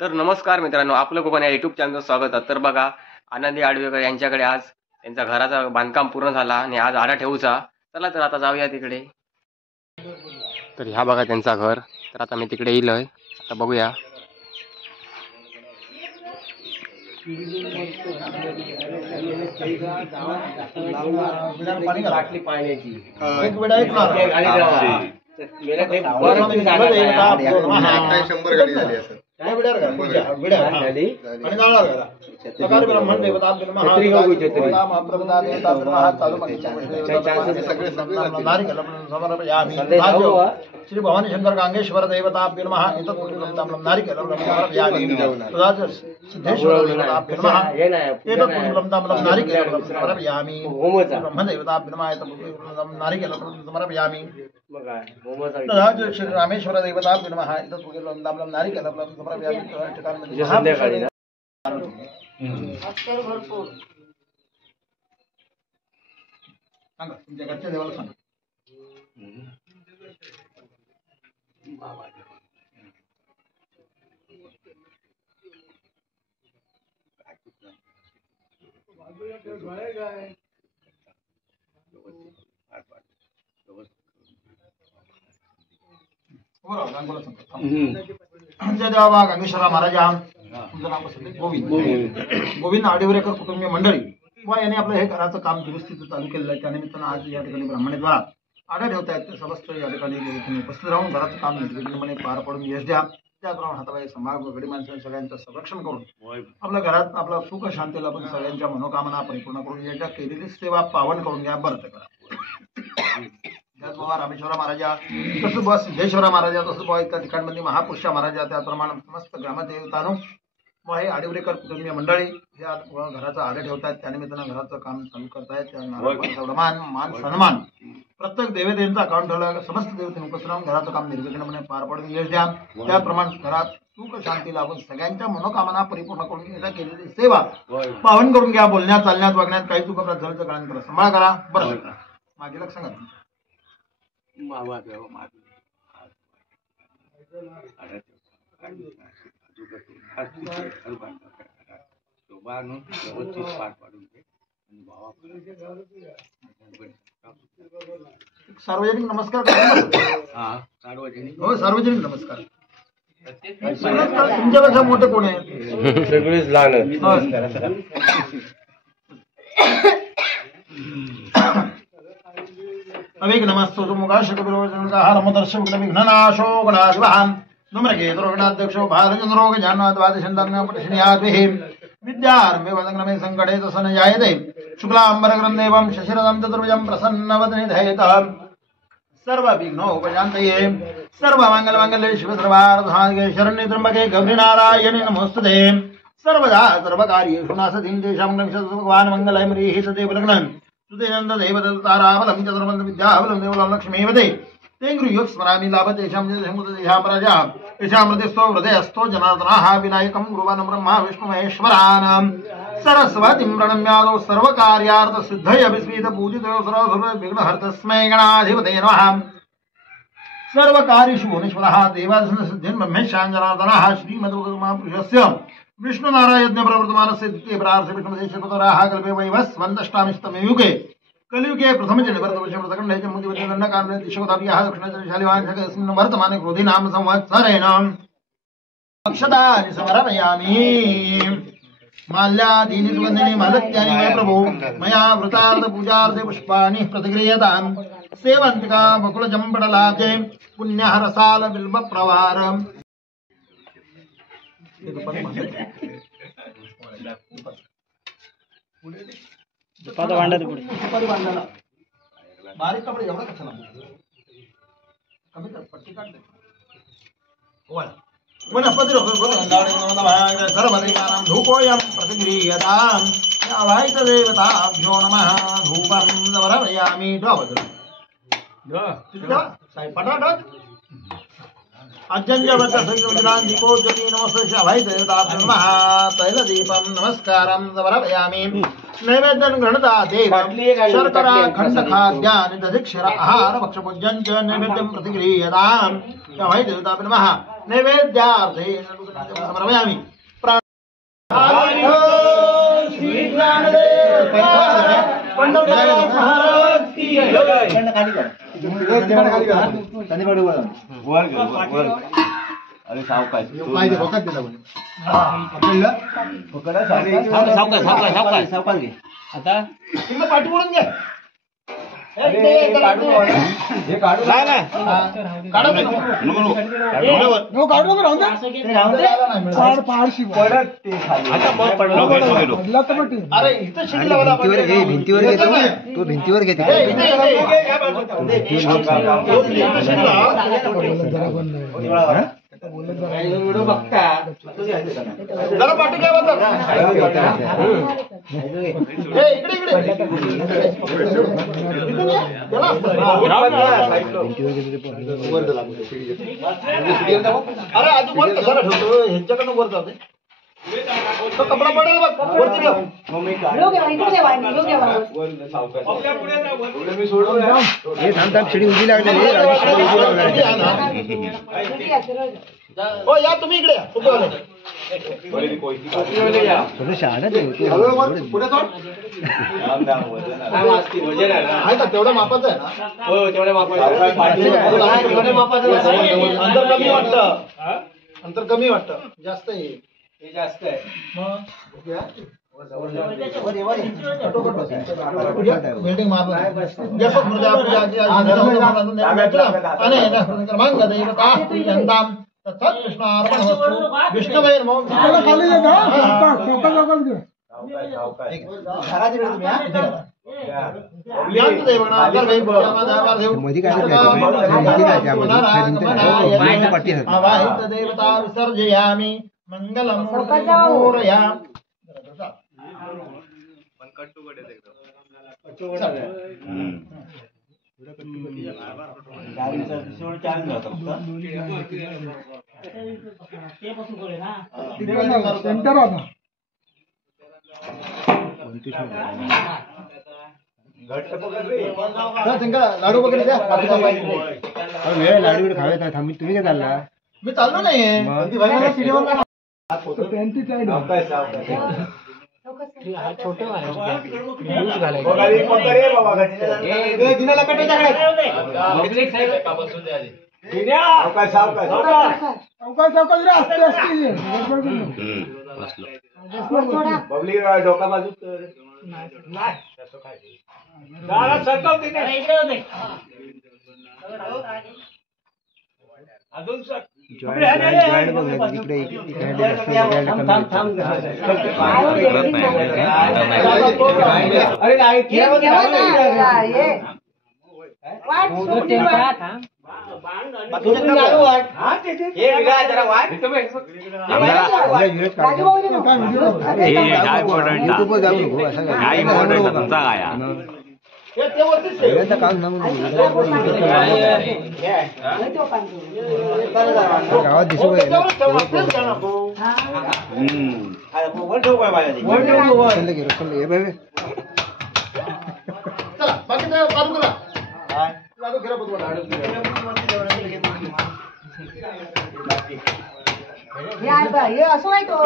तर नमस्कार मित्रांनो, आपलं कोकण या युट्यूब चॅनलचं स्वागत आहे. तर बघा, आनंदी आडवेकर यांच्याकडे आज त्यांचा घराचा बांधकाम पूर्ण झाला आणि आज आडा ठेवूचा. चला तर आता जाऊया तिकडे. तर ह्या बघा त्यांचा घर. तर आता मी तिकडे येईलोय, आता बघूया. श्री भवानी शंकर गांगेश्वर देवताभ्यो नमः एतत्पुण्यफलं नारिकेलं समर्पयामि सिद्धेश्वर देवताभ्यो नमः एतत्पुण्यफलं नारिकेलं समर्पयामि ब्रह्मदेवताभ्यो नमः एतत्पुण्यफलं नारिकेलं समर्पयामि श्री रामेश्वर देवताभ्यो नमः एतत्पुण्यफलं नारिकेलं समर्पयामि भरपूर सांगा तुमच्या घरच्या देवाला सांगा. देवा गंगेश्वरा महाराजा तुमचं नाव कसं? गोविंद आडवेकर कुटुंबीय मंडळी व यांनी आपलं हे घराचं काम दुरुस्तीचं चालू केलेलं आहे. त्यानिमित्तानं आज या ठिकाणी ब्राह्मणेद्वारा आडा ठेवतायत. ते समस्त या ठिकाणी उपस्थित राहून घराचं काम निर्विघ्नपणे पार पडून यश द्या. त्याचप्रमाणे हाताबाई संभाग गडी माणसांनी सगळ्यांचं संरक्षण करून आपल्या घरात आपला सुख शांती लाभून सगळ्यांच्या मनोकामना परिपूर्ण करून याच्या केलेली सेवा पावन करून घ्या. बरं करा. त्याचबरोबर रामेश्वरा महाराजा तसं बस सिद्धेश्वरा महाराजा तसं बा इतर ठिकाणमध्ये महापुरुषा महाराजा त्याप्रमाणे समस्त ग्रामदेवतानो व हे आडवेकर कुटुंबीय मंडळी या घराचं आडे ठेवतायत. त्यानिमित्तानं घराचं काम चालू करतायत. त्या मान सन्मान प्रत्येक देवतेचा अकाउंट ठेवला. समस्त देवतेने उपस्थित राहून घराचं काम निर्विघ्नपणे पार पडून यश द्या. त्याप्रमाणे घरात सुख शांती लाभून सगळ्यांच्या मनोकामना परिपूर्ण करून याचा केलेली सेवा पावन करून घ्या. बोलण्यात चालण्यात वागण्यात काही चुका झालं कळण करा. सांभाळ करा. बरं करा. मागे लक्ष सांगा. सार्वजनिक नमस्कार हो सार्वजनिक नमस्कार. तुमच्यापेक्षा मोठे कोण आहे? सगळेच लहान. अवेक नमस्तो मुखाशकविरोचनकारमदर्शक विघ्ननाशो गणाधिवान् नम्रकेतुर्गणाध्यक्षो भारचन्द्रोग जान्वाद्वादिशन्दान्यपटशनियाद्विः विद्यारम्भे वदङ्ग्रमे सङ्कटे तसन जायते शुक्लाम्बरग्रं देवं शशिरदं चतुर्भुजं प्रसन्नवदनिधयतः सर्वविघ्नोपशान्तये सर्वमङ्गलमङ्गले शिवसर्वार्थसाधिके शरण्ये त्र्यम्बके गौरी नारायणे नमोस्तुते सर्वदा सर्वकार्येषु नासतीं तेषां रक्षतु भगवान् मङ्गलमरीः सदेवलग्नं सुतेनन्द देवदत्ताराबलं चतुर्बन्ध विद्याबलं देवलं लक्ष्मीवते ते गृह्योत् स्मरामि लाभतेषां जयमुदेषां प्रजा येषां हृदयस्थो हृदयस्थो जनार्दनः विनायकं गुरुवान् ब्रह्मा विष्णुमहेश्वरान् सरस्वतीं प्रणम्यादौ सर्वकार्यार्थ सिद्धये विस्मित पूजितो सर्वविघ्नहर्तस्मै गणाधिपते नमः. सर्वकार्येषु भुवनेश्वरः देवासन सिद्धिं ब्रह्मेशां जनार्दनः श्रीमद्भगवन्पुरुषस्य विष्णुनारायज्ञ प्रवर्तमानस्य द्वितीय प्रार्थे विष्णुदेशपतराः कल्पे वैवस्वन्दष्टामिस्तमे युगे कलियुगे प्रथमजन्मवर्तवर्षप्रथखण्डे जम्मुदिवदण्डकारणे दिशोदाप्यः दक्षिणजनशालिवान् वर्तमाने क्रोधी नाम संवत्सरेण अक्षतानि समर्पयामि. माल्यादीनि सुगन्धिनि मालत्यानि मे प्रभो मया वृतार्थ पूजार्थे पुष्पाणि प्रतिगृह्यताम्. सेवन्तिका बकुलजम्बडलाब्जे पुण्यहरसाल बिल्वप्रवार. बारीक कपडे एवढा कशाला कमी पट्टी काढ. वनस्पती सर्वदेवानां धूपोऽयं प्रतिगृह्यताम्. देवताभ्यो नमः. धूपं समर्पयामि. पटापट अजंजवदीपोज्योति नमस्ते शभैदेवताभ्यो नमः. तैलदीपं नमस्कारं समर्पयामि. नैवेद्यं गृह्णता देव शर्करा खण्डखाद्यानि दधिक्षर आहार भक्षपूज्यं च नैवेद्यं प्रतिगृह्यताम्. शभैदेवताभ्यो नमः. नैवेद्यार्थे समर्पयामि श्री ज्ञानदेव महाराज की अरे सावकाश सावकाश घे आता पाठी मोडून घ्या भिंतीवर घेतो तो भिंतीवर घेते जरा पाठी घ्या अरे आधी वर कशाला ठेवतो ह्यांच्याकडनं वर जाते तो कपडा पडेल बघ वरती घ्या शिडी उभी लागली हो या तुम्ही इकडे या आहे का तेवढं मापाचं आहे ना अंतर कमी वाटतं अंतर कमी वाटतं जास्त आहे जास्त आहे बिल्डिंग मारला विष्णुमय देवता विसर्जयामि मंगलम मोरया लाडू वगैरे द्या लाडू खावे थांबी तुम्ही काय चालला मी चाललो नाही बबली डोका बाजू गावात दिसू चला बाकी चालू करा लाडू घ्या हे असं नाही तो